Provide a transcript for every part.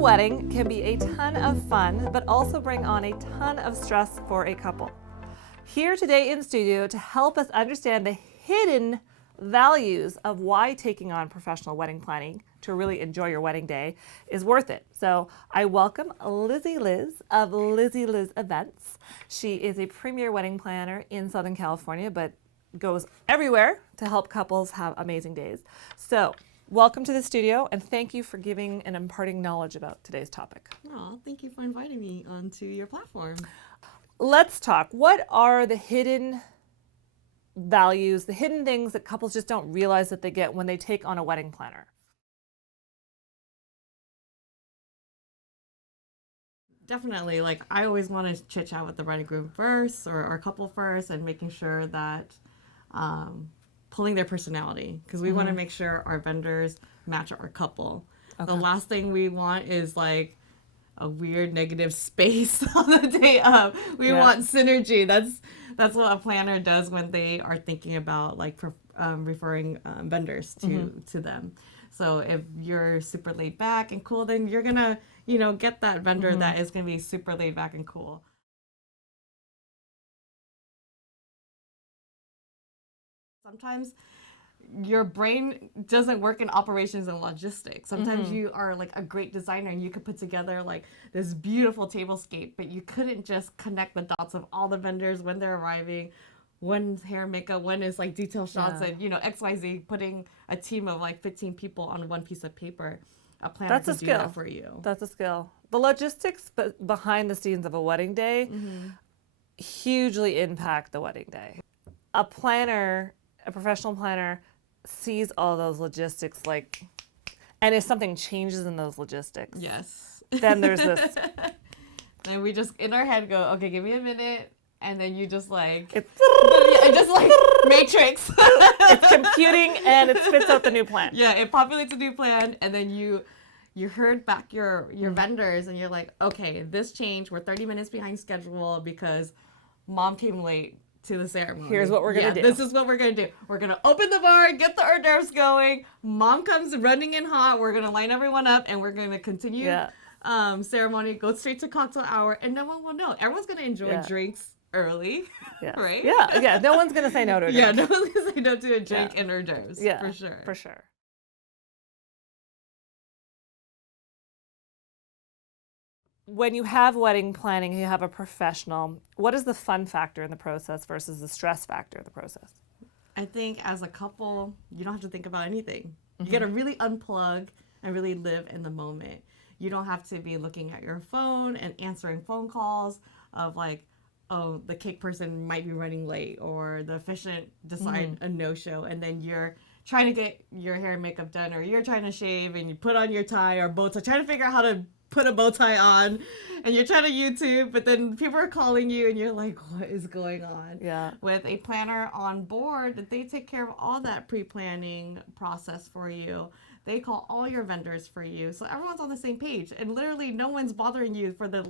wedding can be a ton of fun, but also bring on a ton of stress for a couple. Here today in studio to help us understand the hidden values of why taking on professional wedding planning to really enjoy your wedding day is worth it. So I welcome Lizzy Liz of Lizzy Liz Events. She is a premier wedding planner in Southern California, but goes everywhere to help couples have amazing days. So welcome to the studio, and thank you for giving and imparting knowledge about today's topic. Oh, thank you for inviting me onto your platform. Let's talk. What are the hidden values, the hidden things that couples just don't realize that they get when they take on a wedding planner? Definitely, like I always want to chit chat with the bride and groom first, or our couple first, and making sure that pulling their personality, because we want to make sure our vendors match our couple. Okay. The last thing we want is like a weird negative space on the day of. We want synergy. That's what a planner does when they are thinking about like referring vendors to them. So if you're super laid back and cool, then you're gonna get that vendor that is gonna be super laid back and cool. Sometimes your brain doesn't work in operations and logistics. Sometimes you are like a great designer and you could put together like this beautiful tablescape, but you couldn't just connect the dots of all the vendors when they're arriving, when's hair and makeup, when is like detail shots, and XYZ, putting a team of like 15 people on one piece of paper. A planner can do that for you. That's a skill. The logistics behind the scenes of a wedding day hugely impact the wedding day. A planner, a professional planner, sees all those logistics, and if something changes in those logistics, then there's this. And we just in our head go, okay, give me a minute, and then you just like just like Matrix. It's computing and it spits out the new plan. Yeah, it populates a new plan, and then you heard back your vendors, and you're like, okay, this changed. We're 30 minutes behind schedule because mom came late to the ceremony. Here's what we're gonna do. This is what we're gonna do. We're gonna open the bar, get the hors d'oeuvres going. Mom comes running in hot. We're gonna line everyone up, and we're gonna continue ceremony. Go straight to cocktail hour, and no one will know. Everyone's gonna enjoy drinks early, right? Yeah. No one's gonna say no to a drink. Yeah, no one's gonna say no to a drink and hors d'oeuvres. Yeah, for sure. When you have wedding planning, you have a professional. What is the fun factor in the process versus the stress factor in the process? I think as a couple, you don't have to think about anything. You got to really unplug and really live in the moment. You don't have to be looking at your phone and answering phone calls of like, oh, the cake person might be running late, or the officiant decide a no-show, and then you're trying to get your hair and makeup done, or you're trying to shave and you put on your tie or bow tie, trying to figure out how to put a bow tie on, and you're trying to YouTube, but then people are calling you and you're like, what is going on? Yeah. With a planner on board, they take care of all that pre-planning process for you. They call all your vendors for you. So everyone's on the same page, and literally no one's bothering you for the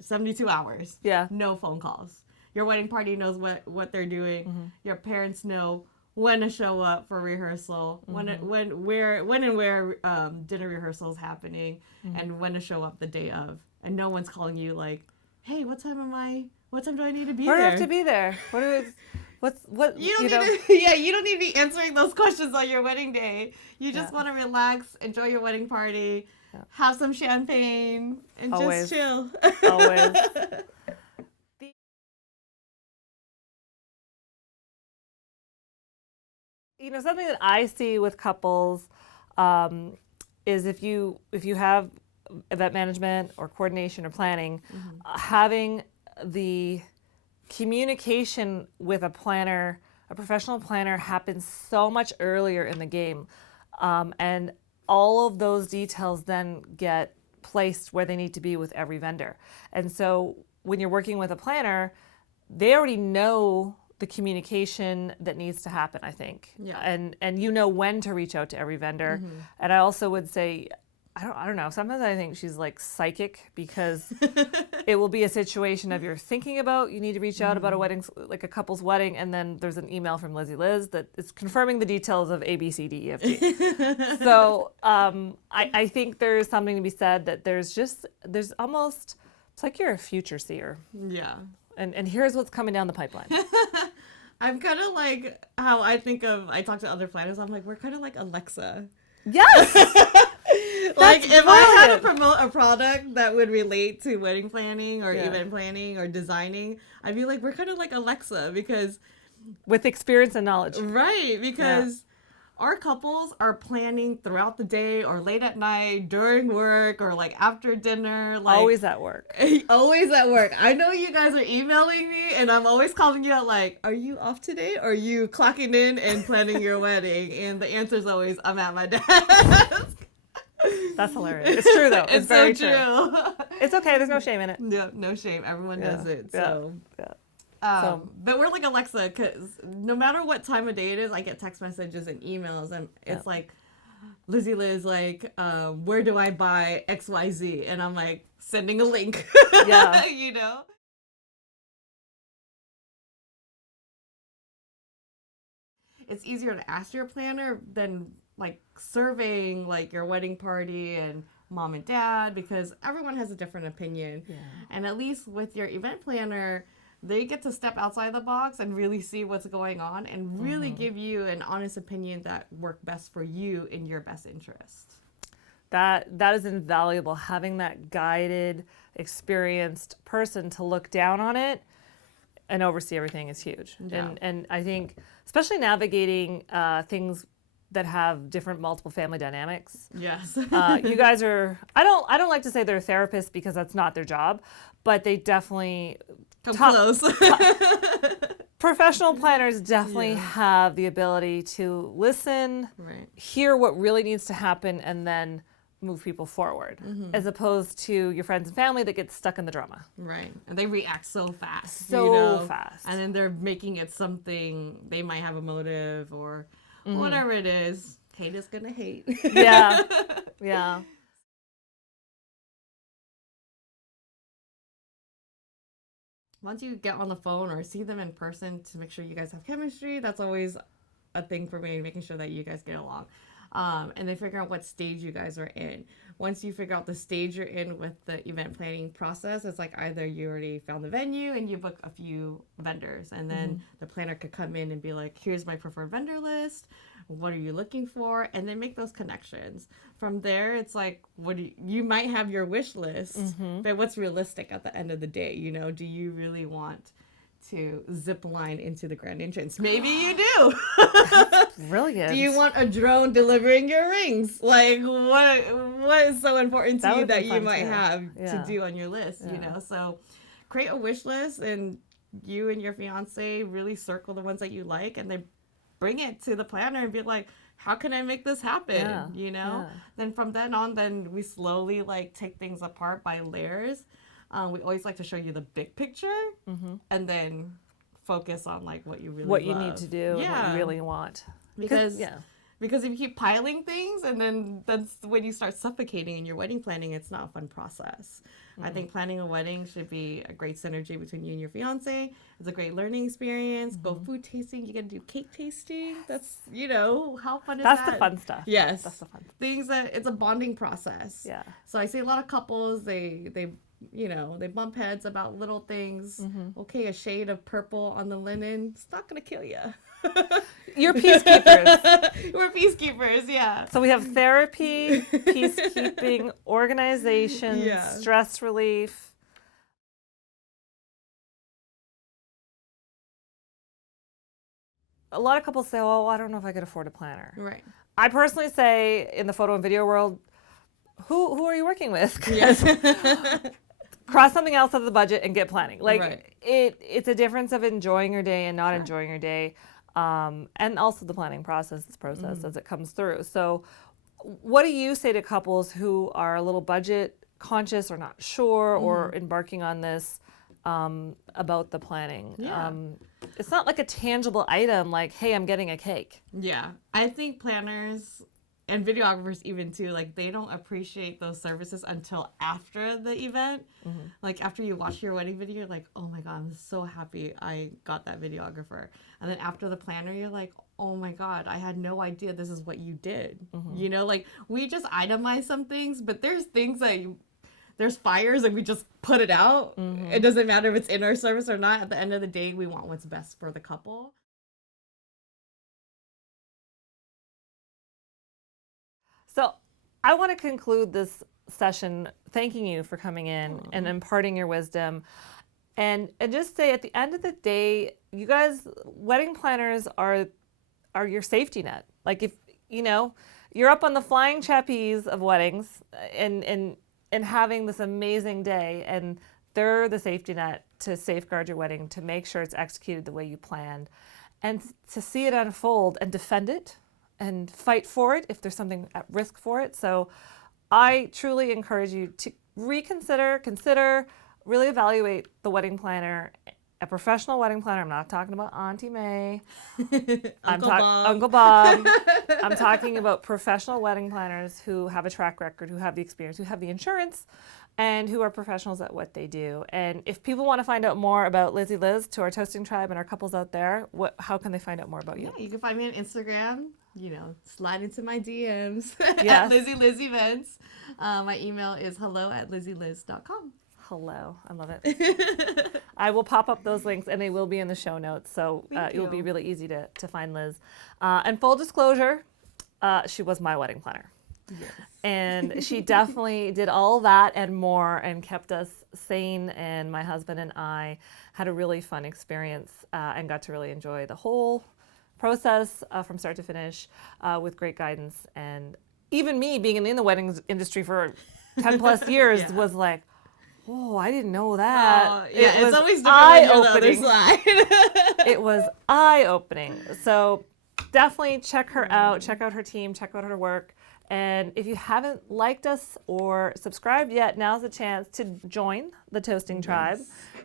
72 hours. Yeah. No phone calls. Your wedding party knows what they're doing. Your parents know when to show up for rehearsal, when and where dinner rehearsal is happening, and when to show up the day of. And no one's calling you like, hey, what time do I need to be there? Where do I have to be there? What you don't need to be answering those questions on your wedding day. You just want to relax, enjoy your wedding party, have some champagne, and just chill. Always. Something that I see with couples is if you have event management or coordination or planning, having the communication with a planner, a professional planner, happens so much earlier in the game, and all of those details then get placed where they need to be with every vendor. And so when you're working with a planner, they already know the communication that needs to happen, I think. Yeah. And when to reach out to every vendor. And I also would say I don't know. Sometimes I think she's like psychic because it will be a situation of you're thinking about, you need to reach out about a wedding, like a couple's wedding, and then there's an email from Lizzy Liz that is confirming the details of A, B, C, D, E, F, G. So I think there's something to be said that there's almost, it's like you're a future seer. Yeah. And here's what's coming down the pipeline. I'm kind of like how I talk to other planners, I'm like, we're kind of like Alexa. Yes! Like if I had to brilliant. promote a product that would relate to wedding planning or Yeah. event planning or designing, I'd be like, we're kind of like Alexa because, With experience and knowledge. right, because our couples are planning throughout the day or late at night, during work or like after dinner. Like, Always at work. always at work. I know you guys are emailing me and I'm always calling you out like, are you off today? Or are you clocking in and planning your wedding? And the answer is always, I'm at my desk. That's hilarious. It's true though. It's very so true. It's okay. There's no shame in it. No shame. Everyone does it. Yeah. So. Yeah. But we're like Alexa because no matter what time of day it is, I get text messages and emails, and it's like, Lizzy Liz, like, where do I buy XYZ? And I'm like, sending a link. Yeah. You know? It's easier to ask your planner than like surveying like your wedding party and mom and dad because everyone has a different opinion. Yeah. And at least with your event planner, they get to step outside the box and really see what's going on and really give you an honest opinion that work best for you in your best interest. That is invaluable. Having that guided, experienced person to look down on it and oversee everything is huge. Yeah. And I think, especially navigating things that have different multiple family dynamics. Yes. You guys are, I don't like to say they're therapists because that's not their job, but they definitely Come close. professional planners definitely have the ability to listen, Right. hear what really needs to happen, and then move people forward, as opposed to your friends and family that get stuck in the drama. Right. And they react so fast. So fast. And then they're making it something, they might have a motive or whatever it is. Hate is going to hate. Yeah. Yeah. Once you get on the phone or see them in person to make sure you guys have chemistry, that's always a thing for me, making sure that you guys get along. And then figure out what stage you guys are in. Once you figure out the stage you're in with the event planning process, it's like either you already found the venue and you book a few vendors, and then the planner could come in and be like, here's my preferred vendor list. What are you looking for? And then make those connections. From there, it's like, you might have your wish list, but what's realistic at the end of the day? You know, do you really want to zip line into the grand entrance? Maybe you do. Brilliant. Do you want a drone delivering your rings? Like, what is so important to That you would be that you fun, might too. have Yeah. to do on your list, you know? So create a wish list, and you and your fiance really circle the ones that you like, and then bring it to the planner and be like, how can I make this happen? Yeah. You know? Yeah. Then from then on, then we slowly like take things apart by layers. We always like to show you the big picture, and then focus on like what you really what you love. need to do and what you really want. Because yeah. Because if you keep piling things, and then that's when you start suffocating in your wedding planning, it's not a fun process. I think planning a wedding should be a great synergy between you and your fiance. It's a great learning experience. Go food tasting. You get to do cake tasting. That's, you know, how fun is that? That's the fun stuff. Yes. That's the fun stuff. Things that, it's a bonding process. Yeah. So I see a lot of couples, they you know, they bump heads about little things. Okay, a shade of purple on the linen, it's not going to kill you. You're peacekeepers. We're peacekeepers, yeah. So we have therapy, peacekeeping, organization, Yeah. stress relief. A lot of couples say, oh, I don't know if I could afford a planner. Right. I personally say in the photo and video world, who are you working with? 'Cause Yes. cross something else out of the budget and get planning. Like Right. it's a difference of enjoying your day and not enjoying your day. And also the planning process as it comes through. So what do you say to couples who are a little budget conscious or not sure or embarking on this about the planning? Yeah. It's not like a tangible item like, hey, I'm getting a cake. Yeah. I think planners and videographers even too, like they don't appreciate those services until after the event. Like after you watch your wedding video, you're like, oh my God, I'm so happy I got that videographer. And then after the planner, you're like, oh my God, I had no idea this is what you did. You know, like we just itemize some things, but there's things that there's fires and we just put it out. It doesn't matter if it's in our service or not. At the end of the day, we want what's best for the couple. So I want to conclude this session thanking you for coming in and imparting your wisdom. And just say at the end of the day, you guys, wedding planners are your safety net. Like if, you know, you're up on the flying trapeze of weddings and having this amazing day, and they're the safety net to safeguard your wedding, to make sure it's executed the way you planned, and to see it unfold and defend it and fight for it if there's something at risk for it. So I truly encourage you to consider, really evaluate the wedding planner, a professional wedding planner. I'm not talking about Auntie May. Uncle Bob. I'm talking about professional wedding planners who have a track record, who have the experience, who have the insurance, and who are professionals at what they do. And if people want to find out more about Lizzy Liz, to our toasting tribe and our couples out there, how can they find out more about you? Yeah, you can find me on Instagram. You know, slide into my DMs Yes. at Lizzy Liz Events. My email is hello@lizzyliz.com. Hello. I love it. I will pop up those links and they will be in the show notes. So it will be really easy to find Liz. And full disclosure, she was my wedding planner. Yes. And she definitely did all that and more and kept us sane. And my husband and I had a really fun experience and got to really enjoy the whole process from start to finish with great guidance. And even me being in the weddings industry for 10 plus years was like, oh, I didn't know that. It's always different when you're on the other side. It was eye-opening. So definitely check her out, check out her team, check out her work. And if you haven't liked us or subscribed yet, now's the chance to join the Toasting Tribe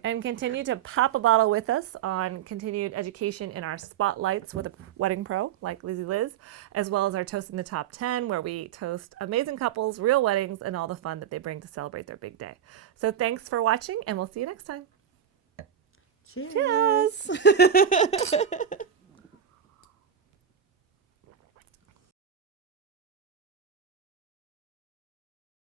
and continue to pop a bottle with us on continued education in our spotlights with a wedding pro like Lizzy Liz, as well as our Toast in the Top 10, where we toast amazing couples, real weddings, and all the fun that they bring to celebrate their big day. So thanks for watching, and we'll see you next time. Cheers.